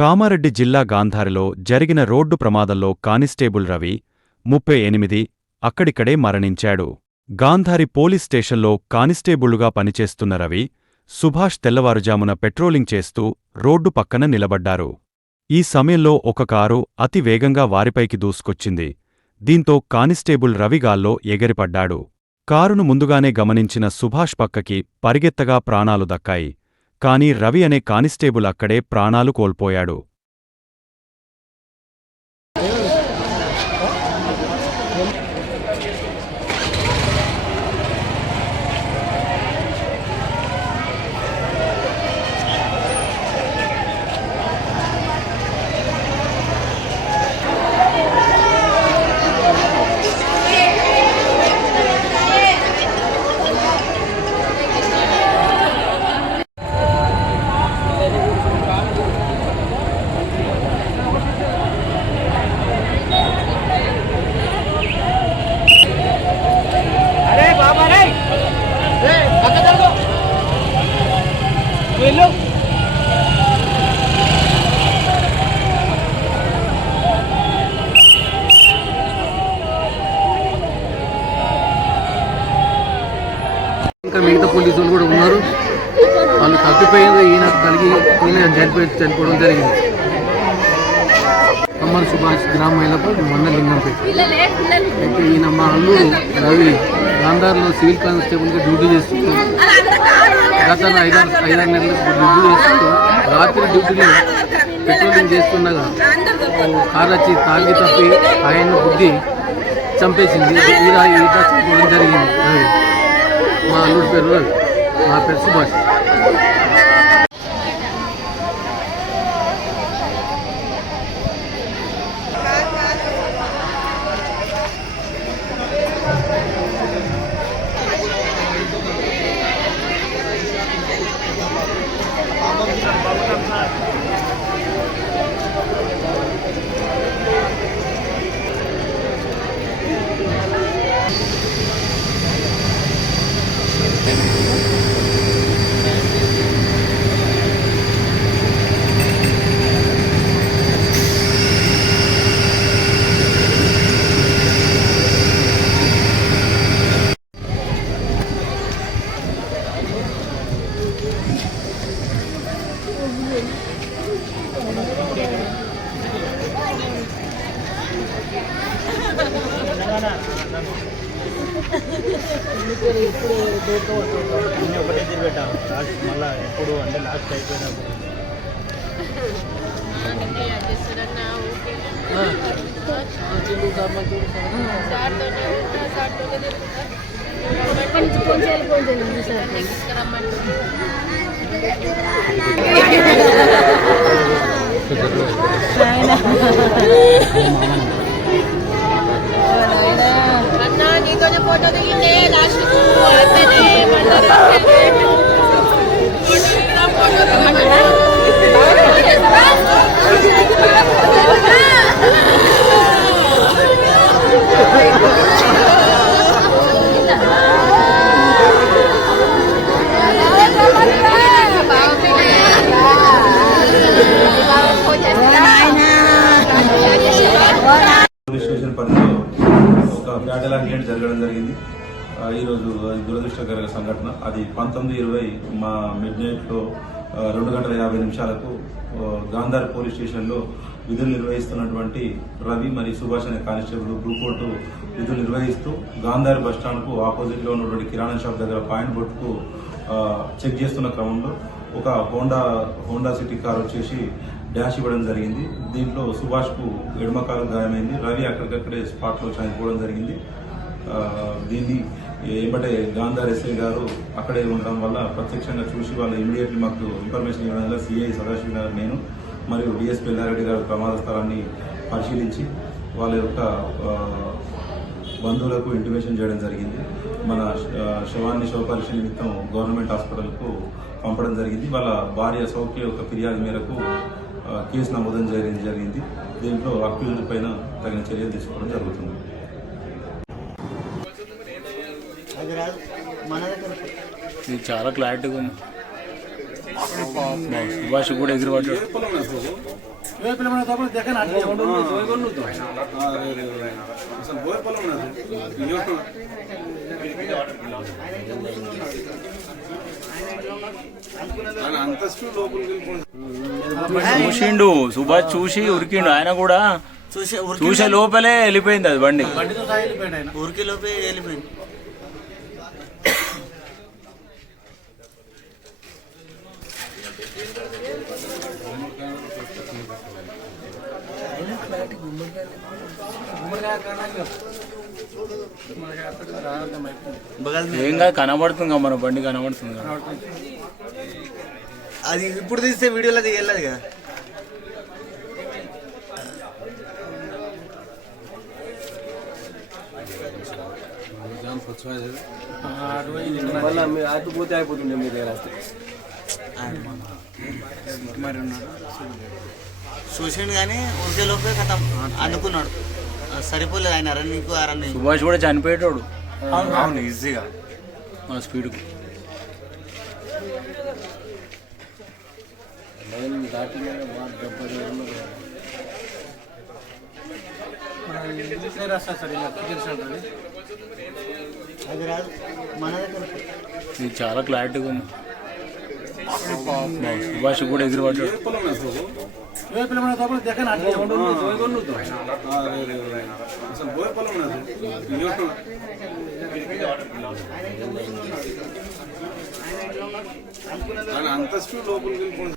కామారెడ్డి జిల్లా గాంధారిలో జరిగిన రోడ్డు ప్రమాదంలో కానిస్టేబుల్ రవి 38 అక్కడిక్కడే మరణించాడు. గాంధారి పోలీస్ స్టేషన్లో కానిస్టేబుళ్లుగా పనిచేస్తున్న రవి, సుభాష్ తెల్లవారుజామున పెట్రోలింగ్ చేస్తూ రోడ్డు పక్కన నిలబడ్డారు. ఈ సమయంలో ఒక కారు అతి వేగంగా వారిపైకి దూసుకొచ్చింది. దీంతో కానిస్టేబుల్ రవి గాల్లో ఎగిరిపడ్డాడు. కారును ముందుగానే గమనించిన సుభాష్ పక్కకి పరిగెత్తగా ప్రాణాలు దక్కాయి. కానీ రవి అనే కానిస్టేబుల్ అక్కడే ప్రాణాలు కోల్పోయాడు. ఇంకా మిగతా పోలీసు వాళ్ళు కూడా ఉన్నారు. వాళ్ళు తప్పిపోయింది ఈయన చనిపోవడం జరిగింది. కమ్మర్ సుభాష్ గ్రామ మైలాపూర్ మండల లింగంపేట. అయితే ఈయన మా అల్లుడు రవి గాంధార్లో సివిల్ కానిస్టేబుల్గా డ్యూటీ చేస్తూ గత 5-6 నెలలు డ్యూటీ చేస్తూ రాత్రి డ్యూటీలో పెట్రోలింగ్ చేస్తుండగా కారు వచ్చి తాగి తప్పి ఆయన్ను బుద్ధి చంపేసింది. ఈత చంపడం జరిగింది. రవి మా అల్లుడి పేరు రవి, నా పేరు సుభాష్. అన్నీ ఒకటే తిరిగెట్టాం లాస్ట్ మళ్ళీ ఎప్పుడు అంటే లాస్ట్ అయిపోయినప్పుడు అన్నా నీతోనే ఫోటో దిగిందే లాస్ట్ పోలీస్ స్టేషన్ పరిధిలో ఒక ఫ్యాటల్ యాక్సిడెంట్ జరగడం జరిగింది. ఈరోజు దురదృష్టకర సంఘటన. అది 19:20 మా మిడ్ నైట్లో 2:50 గాంధార్ పోలీస్ స్టేషన్లో విధులు నిర్వహిస్తున్నటువంటి రవి మరియు సుభాష్ అనే కానిస్టేబుల్ గ్రూప్ కోర్టు విధులు నిర్వహిస్తూ గాంధార్ బస్టాండ్కు ఆపోజిట్లో ఉన్నటువంటి కిరాణా షాప్ దగ్గర పాయింట్ బొట్టుకు చెక్ చేస్తున్న క్రమంలో ఒక హోండా సిటీ కార్ వచ్చేసి డాష్ ఇవ్వడం జరిగింది. దీంట్లో సుభాష్కు ఎడమకాలు గాయమైంది. రవి అక్కడికక్కడే స్పాట్లో చనిపోవడం జరిగింది. దీన్ని ఏమంటే గాంధార్ ఎస్ఐ గారు అక్కడే ఉండడం వల్ల ప్రత్యక్షంగా చూసి వాళ్ళు ఇమీడియట్లీ మాకు ఇన్ఫర్మేషన్ ఇవ్వడం వల్ల సిఐ సదాశివ గారు, నేను మరియు డిఎస్పీ ఎల్లారెడ్డి గారు ప్రమాద స్థలాన్ని పరిశీలించి వాళ్ళ యొక్క బంధువులకు ఇంటిమేషన్ చేయడం జరిగింది. మన శవాన్ని శవపరీక్ష నిమిత్తం గవర్నమెంట్ హాస్పిటల్కు పంపడం జరిగింది. వాళ్ళ భార్య సౌఖ్య యొక్క ఫిర్యాదు మేరకు కేసు నమోదం చేయడం జరిగింది. దీంట్లో అక్యూజ్డ్ పైన తగిన చర్యలు తీసుకోవడం జరుగుతుంది. ఇది చాలా క్లారిటీగా ఉంది. సుభాష్ కూడా ఎగిరిపడ్డాడు. చూసిండు సుభాష్, చూసి ఉరికిండు. ఆయన కూడా చూసే లోపలే వెళ్ళిపోయింది అది బండి. ఊరికి లోపే వెళ్ళిపోయింది. ఏం కాదు, కనబడుతుంది కదా, మన బండి కనబడుతుంది కదా. అది ఇప్పుడు తీస్తే వీడియోలో అది వెళ్ళదు కదా. ఆగిపోతే అయిపోతుంది మీ దగ్గర. మరి ఉన్నాడు చూసిండు కానీ ఊరికే లోపే కథ అనుకున్నాడు. సరిపోలేదు ఆయన రన్నింగ్ రన్నింగ్. సుభాష్ కూడా చనిపోయేటోడు అవును ఈజీగా ఆ స్పీడ్కు. అది రాదు మన దగ్గర. ఇది చాలా క్లారిటీగా ఉంది. సుభాష్ కూడా ఎగిరిపడ్డాడు. అంత స్పీడ్ లోపలికి వెళ్ళిపోయింది.